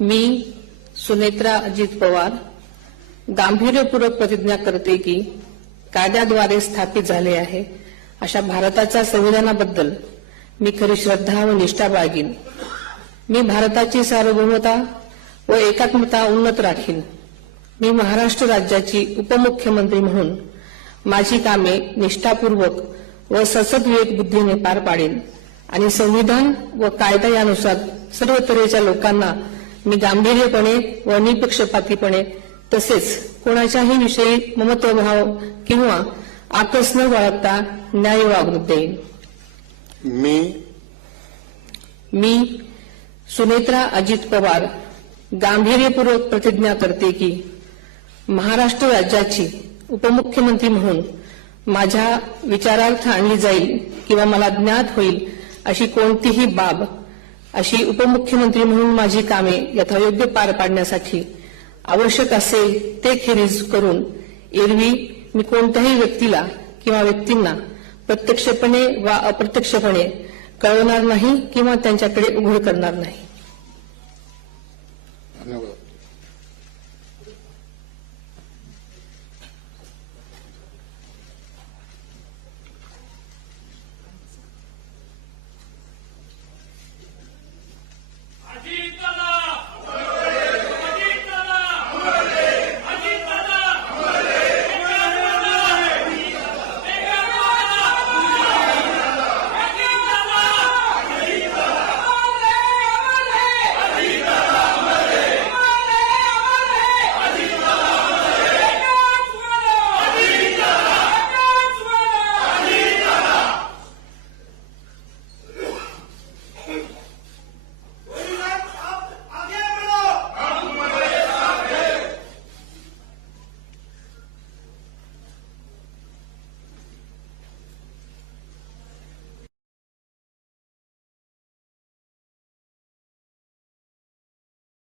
मी सुनेत्रा अजित पवार गांभीर्यपूर्वक प्रतिज्ञा करते की कायद्याद्वारे स्थापित झाले आहे अशा भारताच्या संविधानाबद्दल मी खरी श्रद्धा व निष्ठा बाळगीन। मी भारताची सार्वभौमता व एकात्मता उन्नत राखीन। मी महाराष्ट्र राज्याची उपमुख्यमंत्री म्हणून माझी कामे निष्ठापूर्वक व ससद्विवेक बुद्धीने पार पाडेन आणि संविधान व कायदा यानुसार सर्व तऱ्हेच्या लोकांना मी गांभीर्यपणे व निपक्षपातीपणे तसेच कोणाच्याही विषयी ममत्वभाव किंवा आकस न बाळगता न्याय वागणूक देईन। मी सुनेत्रा अजित पवार गांभीर्यपूर्वक प्रतिज्ञा करते की महाराष्ट्र राज्याची उपमुख्यमंत्री म्हणून माझ्या विचारार्थ आणली जाईल किंवा मला ज्ञात होईल अशी कोणतीही बाब अशी उपमुख्यमंत्री म्हणून माझी कामे यथायोग्य पार पाडण्यासाठी आवश्यक असेल ते खेरीज करून एरवी मी कोणत्याही व्यक्तीला किंवा व्यक्तींना प्रत्यक्षपणे वा अप्रत्यक्षपणे कळवणार नाही किंवा त्यांच्याकडे उघड करणार नाही।